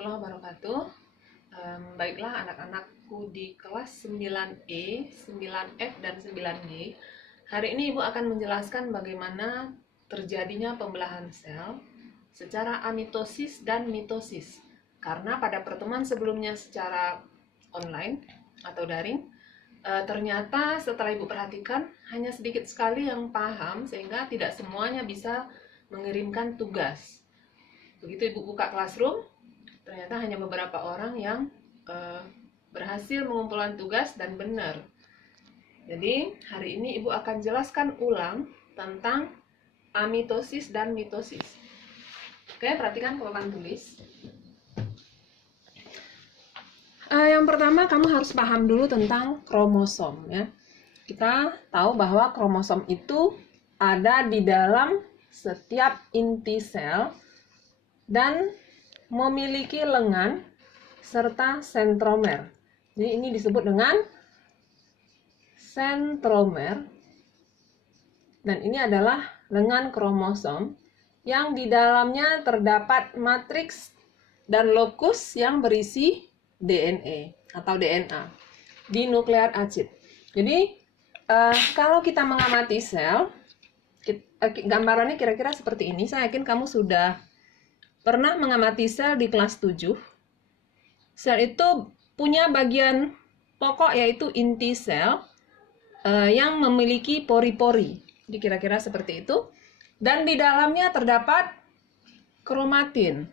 warahmatullahi wabarakatuh. Baiklah anak-anakku di kelas 9E, 9F, dan 9G. Hari ini Ibu akan menjelaskan bagaimana terjadinya pembelahan sel secara amitosis dan mitosis. Karena pada pertemuan sebelumnya secara online atau daring, ternyata setelah Ibu perhatikan hanya sedikit sekali yang paham sehingga tidak semuanya bisa mengirimkan tugas. Begitu Ibu buka Classroom, ternyata hanya beberapa orang yang berhasil mengumpulkan tugas dan benar. Jadi hari ini Ibu akan jelaskan ulang tentang amitosis dan mitosis. Oke, perhatikan ke papan tulis. Yang pertama kamu harus paham dulu tentang kromosom ya. Kita tahu bahwa kromosom itu ada di dalam setiap inti sel dan memiliki lengan serta sentromer. Jadi ini disebut dengan sentromer. Dan ini adalah lengan kromosom yang di dalamnya terdapat matriks dan lokus yang berisi DNA atau DNA di nuklear acid. Jadi kalau kita mengamati sel, gambarannya kira-kira seperti ini. Saya yakin kamu sudah pernah mengamati sel di kelas 7. Sel itu punya bagian pokok yaitu inti sel yang memiliki pori-pori. Jadi kira-kira seperti itu. Dan di dalamnya terdapat kromatin.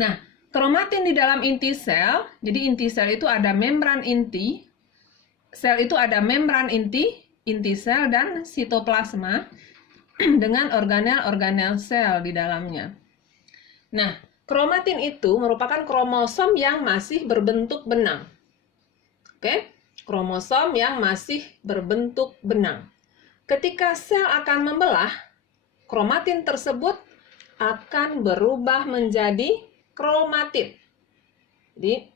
Nah, kromatin di dalam inti sel, jadi inti sel itu ada membran inti. Sel itu ada membran inti sel dan sitoplasma dengan organel-organel sel di dalamnya. Nah, kromatin itu merupakan kromosom yang masih berbentuk benang. Oke, kromosom yang masih berbentuk benang. Ketika sel akan membelah, kromatin tersebut akan berubah menjadi kromatid. Jadi,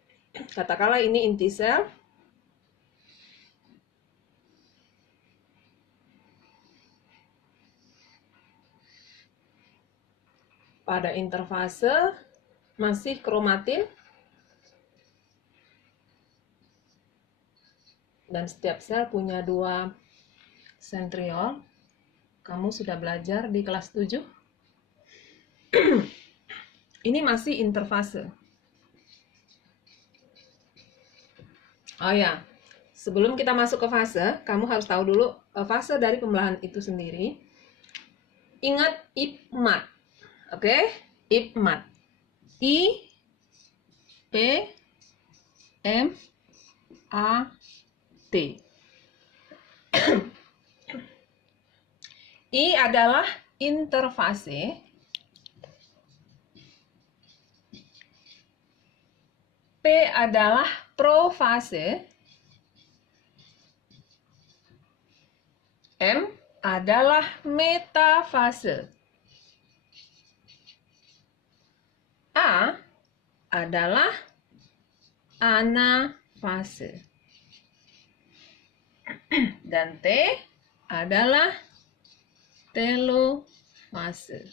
katakanlah ini inti sel. Pada interfase masih kromatin. Dan setiap sel punya 2 sentriol. Kamu sudah belajar di kelas 7. Ini masih interfase. Oh ya, sebelum kita masuk ke fase, kamu harus tahu dulu fase dari pembelahan itu sendiri. Ingat IPMAT. Oke, IPMAT. I P M A T. I adalah interfase. P adalah profase. M adalah metafase. A adalah anafase. Dan T adalah telofase.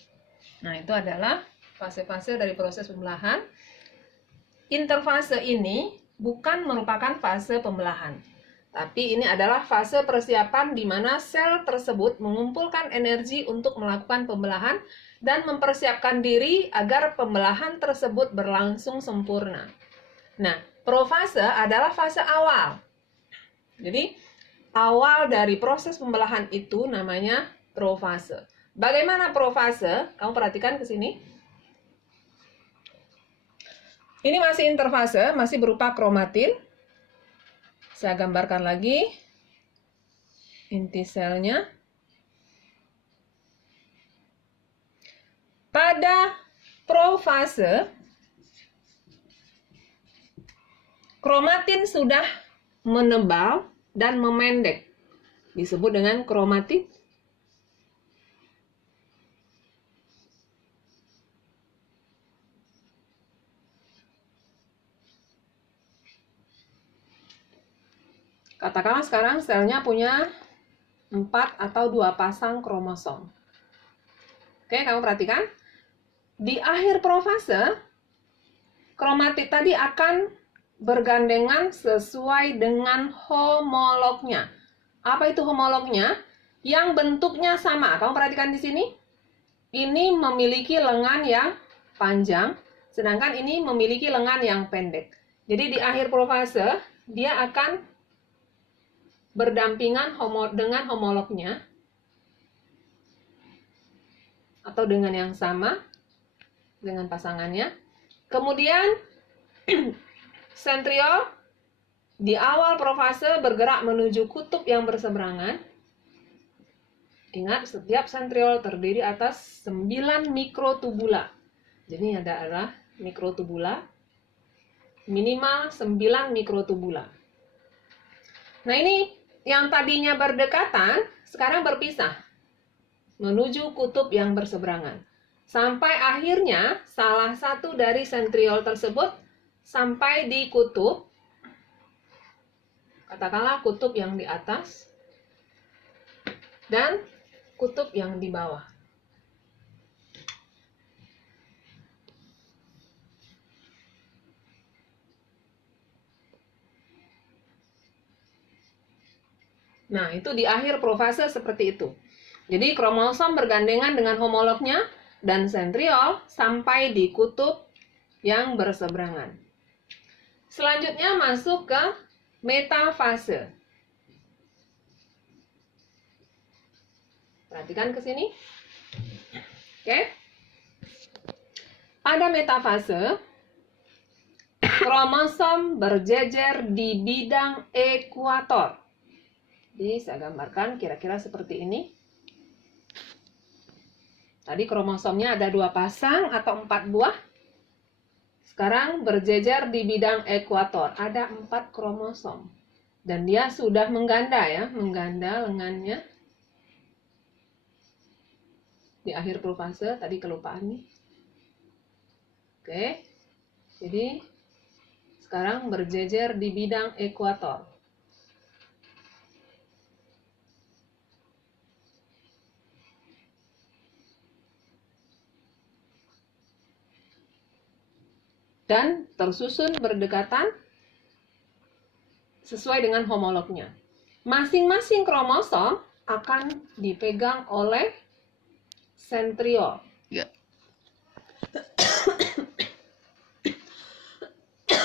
Nah, itu adalah fase-fase dari proses pembelahan. Interfase ini bukan merupakan fase pembelahan, tapi ini adalah fase persiapan di mana sel tersebut mengumpulkan energi untuk melakukan pembelahan dan mempersiapkan diri agar pembelahan tersebut berlangsung sempurna. Nah, profase adalah fase awal. Jadi, awal dari proses pembelahan itu namanya profase. Bagaimana profase? Kamu perhatikan ke sini. Ini masih interfase, masih berupa kromatin. Saya gambarkan lagi inti selnya. Pada profase, kromatin sudah menebal dan memendek. Disebut dengan kromatid. Katakanlah sekarang selnya punya 4 atau 2 pasang kromosom. Oke, kamu perhatikan. Di akhir profase, kromatid tadi akan bergandengan sesuai dengan homolognya. Apa itu homolognya? Yang bentuknya sama. Kamu perhatikan di sini. Ini memiliki lengan yang panjang, sedangkan ini memiliki lengan yang pendek. Jadi di akhir profase, dia akan berdampingan dengan homolognya, atau dengan yang sama, dengan pasangannya. Kemudian, sentriol di awal profase bergerak menuju kutub yang berseberangan. Ingat, setiap sentriol terdiri atas 9 mikrotubula. Jadi adalah mikrotubula, minimal 9 mikrotubula. Nah ini yang tadinya berdekatan, sekarang berpisah menuju kutub yang berseberangan. Sampai akhirnya salah satu dari sentriol tersebut sampai di kutub, katakanlah kutub yang di atas dan kutub yang di bawah. Nah, itu di akhir profase seperti itu. Jadi kromosom bergandengan dengan homolognya dan sentriol sampai di kutub yang berseberangan. Selanjutnya masuk ke metafase. Perhatikan ke sini. Oke. Pada metafase, kromosom berjejer di bidang ekuator. Jadi saya gambarkan kira-kira seperti ini. Tadi kromosomnya ada 2 pasang atau 4 buah. Sekarang berjejer di bidang ekuator. Ada 4 kromosom. Dan dia sudah mengganda ya, mengganda lengannya. Di akhir profase, tadi kelupaan nih. Oke, jadi sekarang berjejer di bidang ekuator. Dan tersusun berdekatan sesuai dengan homolognya. Masing-masing kromosom akan dipegang oleh sentriol. Ya.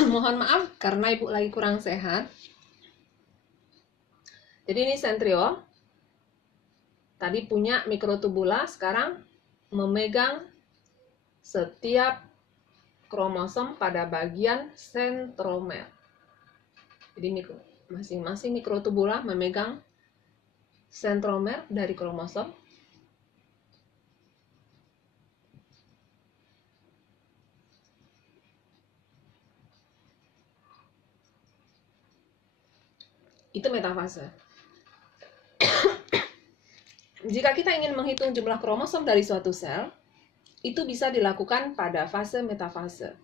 Mohon maaf karena ibu lagi kurang sehat. Jadi ini sentriol. Tadi punya mikrotubula, sekarang memegang setiap kromosom pada bagian sentromer. Jadi masing-masing mikrotubula memegang sentromer dari kromosom. Itu metafase. Jika kita ingin menghitung jumlah kromosom dari suatu sel, itu bisa dilakukan pada fase metafase.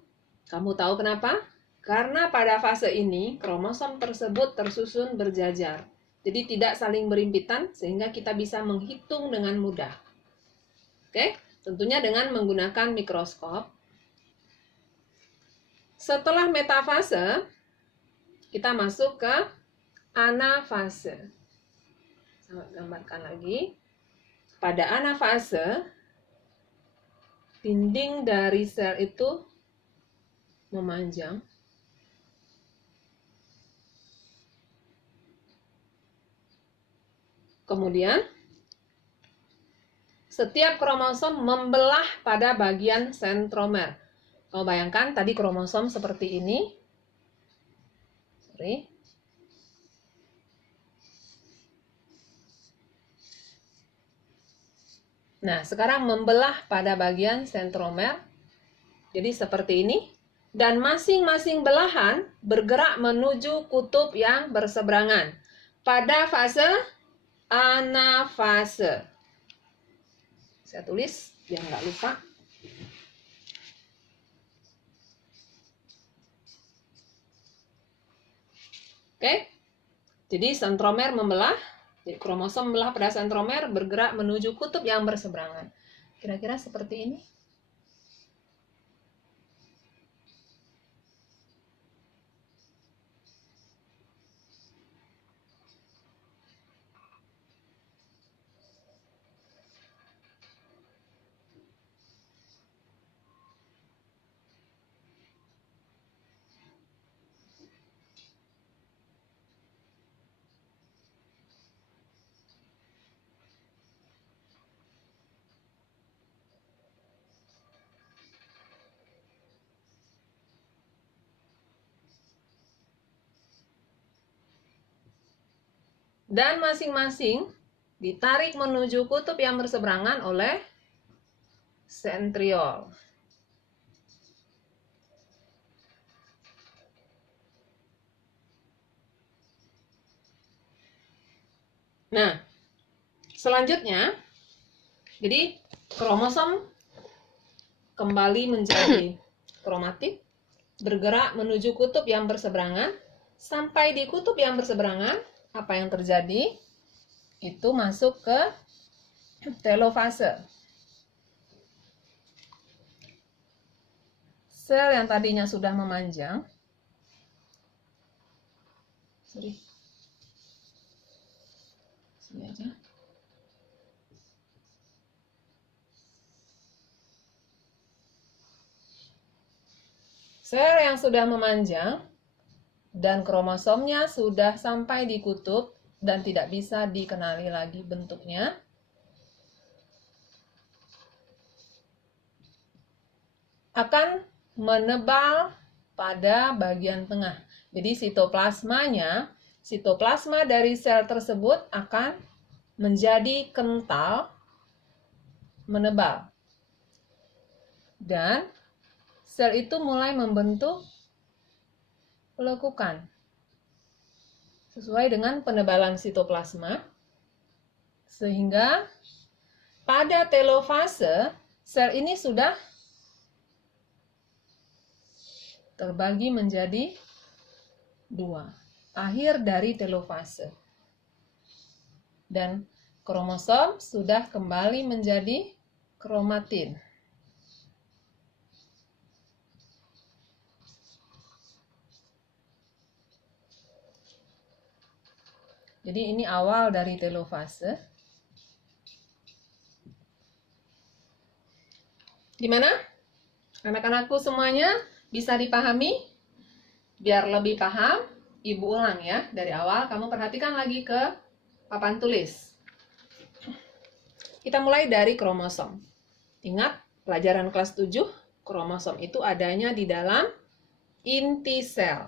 Kamu tahu kenapa? Karena pada fase ini, kromosom tersebut tersusun berjajar. Jadi tidak saling berimpitan, sehingga kita bisa menghitung dengan mudah. Oke? Tentunya dengan menggunakan mikroskop. Setelah metafase, kita masuk ke anafase. Saya gambarkan lagi. Pada anafase, dinding dari sel itu memanjang. Kemudian, setiap kromosom membelah pada bagian sentromer. Kau bayangkan tadi kromosom seperti ini. Nah, sekarang membelah pada bagian sentromer. Jadi seperti ini. Dan masing-masing belahan bergerak menuju kutub yang berseberangan. Pada fase anafase. Saya tulis biar nggak lupa. Oke. Jadi sentromer membelah. Jadi kromosom membelah pada sentromer bergerak menuju kutub yang berseberangan. Kira-kira seperti ini. dan masing-masing ditarik menuju kutub yang berseberangan oleh sentriol. Nah, selanjutnya, jadi kromosom kembali menjadi kromatik, bergerak menuju kutub yang berseberangan. Sampai di kutub yang berseberangan, apa yang terjadi? Itu masuk ke telofase. Sel yang tadinya sudah memanjang, sini aja. Sel yang sudah memanjang dan kromosomnya sudah sampai di kutub dan tidak bisa dikenali lagi bentuknya, akan menebal pada bagian tengah. Jadi sitoplasma dari sel tersebut akan menjadi kental, menebal. Dan sel itu mulai membentuk lekukan sesuai dengan penebalan sitoplasma, sehingga pada telofase sel ini sudah terbagi menjadi dua, akhir dari telofase, dan kromosom sudah kembali menjadi kromatin. Jadi ini awal dari telofase. Gimana? Anak-anakku semuanya bisa dipahami? Biar lebih paham, Ibu ulang ya. Dari awal kamu perhatikan lagi ke papan tulis. Kita mulai dari kromosom. Ingat pelajaran kelas 7, kromosom itu adanya di dalam inti sel.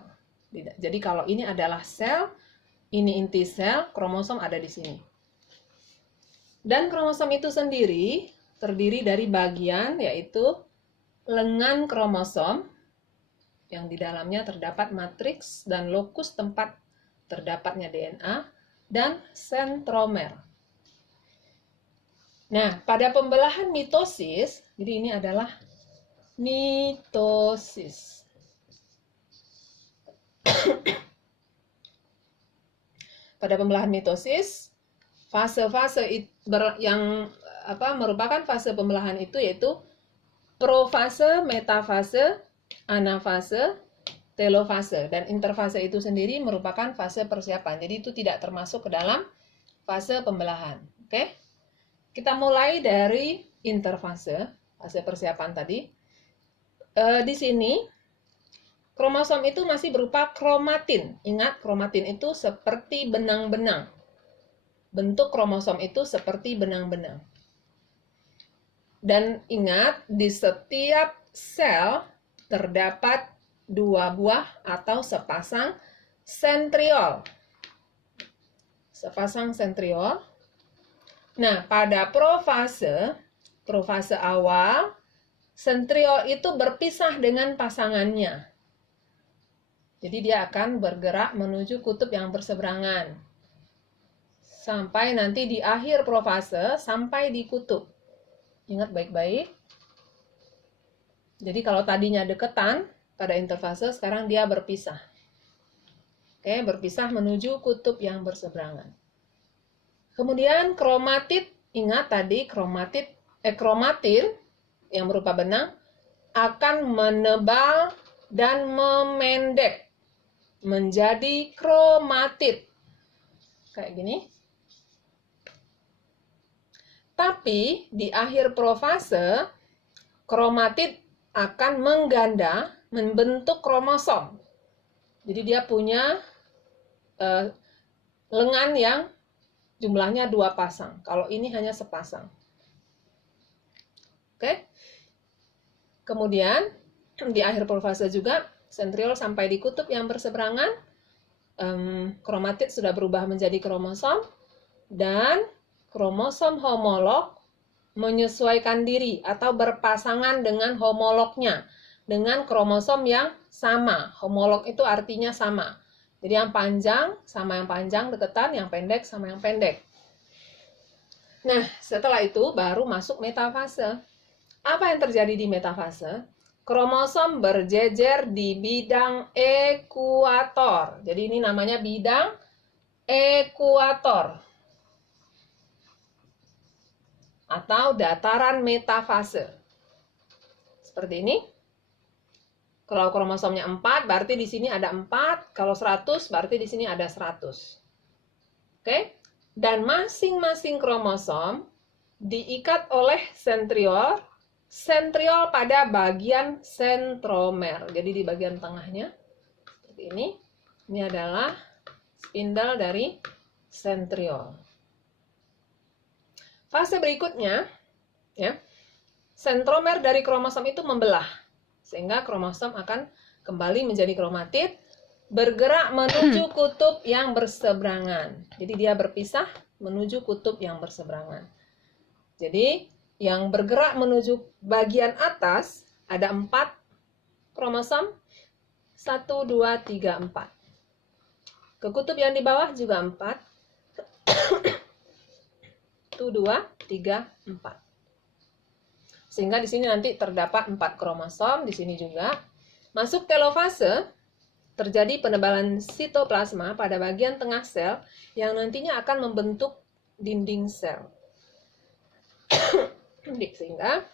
Jadi kalau ini adalah sel, ini inti sel, kromosom ada di sini. Dan kromosom itu sendiri terdiri dari bagian yaitu lengan kromosom yang di dalamnya terdapat matriks dan lokus tempat terdapatnya DNA dan sentromer. Nah, pada pembelahan mitosis, jadi ini adalah mitosis. Pada pembelahan mitosis, fase-fase yang merupakan fase pembelahan itu yaitu profase, metafase, anafase, telofase, dan interfase itu sendiri merupakan fase persiapan. Jadi itu tidak termasuk ke dalam fase pembelahan. Oke? Kita mulai dari interfase, fase persiapan tadi. Di sini kromosom itu masih berupa kromatin. Ingat, kromatin itu seperti benang-benang. Bentuk kromosom itu seperti benang-benang. Dan ingat, di setiap sel terdapat dua buah atau sepasang sentriol. Sepasang sentriol. Nah, pada profase awal, sentriol itu berpisah dengan pasangannya. Jadi dia akan bergerak menuju kutub yang berseberangan. Sampai nanti di akhir profase, sampai di kutub. Ingat baik-baik. Jadi kalau tadinya deketan pada interfase, sekarang dia berpisah. Oke, berpisah menuju kutub yang berseberangan. Kemudian kromatid, ingat tadi kromatin yang berupa benang akan menebal dan memendek menjadi kromatid. Kayak gini. Tapi di akhir profase, kromatid akan mengganda, membentuk kromosom. Jadi dia punya lengan yang jumlahnya 2 pasang. Kalau ini hanya sepasang. Oke. Kemudian di akhir profase juga sentriol sampai di kutub yang berseberangan, kromatid sudah berubah menjadi kromosom, dan kromosom homolog menyesuaikan diri atau berpasangan dengan homolognya, dengan kromosom yang sama. Homolog itu artinya sama. Jadi yang panjang sama yang panjang deketan, yang pendek sama yang pendek. Nah, setelah itu baru masuk metafase. Apa yang terjadi di metafase? Kromosom berjejer di bidang ekuator. Jadi ini namanya bidang ekuator atau dataran metafase. Seperti ini. Kalau kromosomnya 4, berarti di sini ada 4. Kalau 100, berarti di sini ada 100. Oke? Dan masing-masing kromosom diikat oleh sentriol. Sentriol pada bagian sentromer. Jadi di bagian tengahnya seperti ini. Ini adalah spindle dari sentriol. Fase berikutnya, ya, sentromer dari kromosom itu membelah, sehingga kromosom akan kembali menjadi kromatid, bergerak menuju kutub yang berseberangan. Jadi dia berpisah menuju kutub yang berseberangan. Jadi yang bergerak menuju bagian atas ada 4 kromosom, 1, 2, 3, 4. Ke kutub yang di bawah juga 4. 1, 2, 3, 4. Sehingga di sini nanti terdapat 4 kromosom, di sini juga. Masuk telofase, terjadi penebalan sitoplasma pada bagian tengah sel yang nantinya akan membentuk dinding sel. Sehingga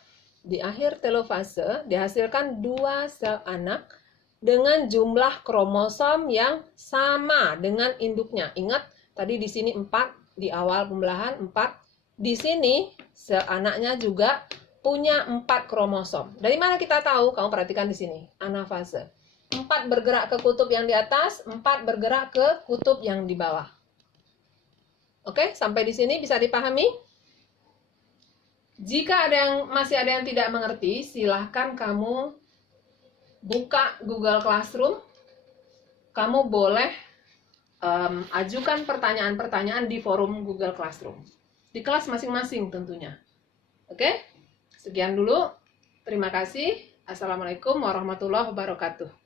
di akhir telofase dihasilkan 2 sel anak dengan jumlah kromosom yang sama dengan induknya. Ingat, tadi di sini 4, di awal pembelahan 4. Di sini sel anaknya juga punya 4 kromosom. Dari mana kita tahu? Kamu perhatikan di sini, anafase. 4 bergerak ke kutub yang di atas, 4 bergerak ke kutub yang di bawah. Oke, sampai di sini bisa dipahami? Jika masih ada yang tidak mengerti, silahkan kamu buka Google Classroom. Kamu boleh ajukan pertanyaan-pertanyaan di forum Google Classroom. Di kelas masing-masing tentunya. Oke? Sekian dulu. Terima kasih. Assalamualaikum warahmatullahi wabarakatuh.